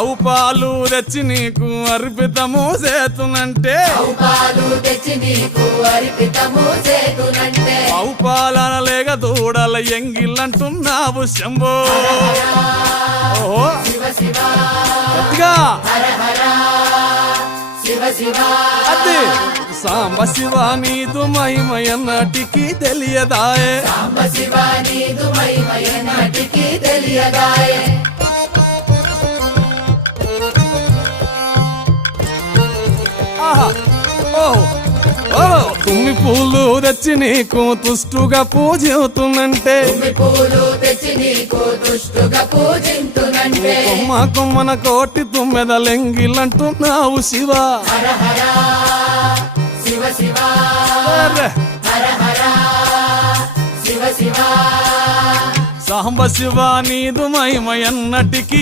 ఆవు పాలు తెచ్చి నీకు అర్పితము చేతునంటే ఆవు పాలన లేక దూడల ఎంగిల్లంటున్నావు శంభో ఓహో గట్టిగా అది సాంబ శివ నీదు మహిమయన్నటికి తెలియదాయే తుమ్మి పూలు తెచ్చి నీకు తుష్టుగా పూజింతునంటే కొమ్మ కొమ్మన కోటి తుమ్మెదలెంగిలంటున్నావు శివ సాంబ శివ నీదు మహిమయన్నటికి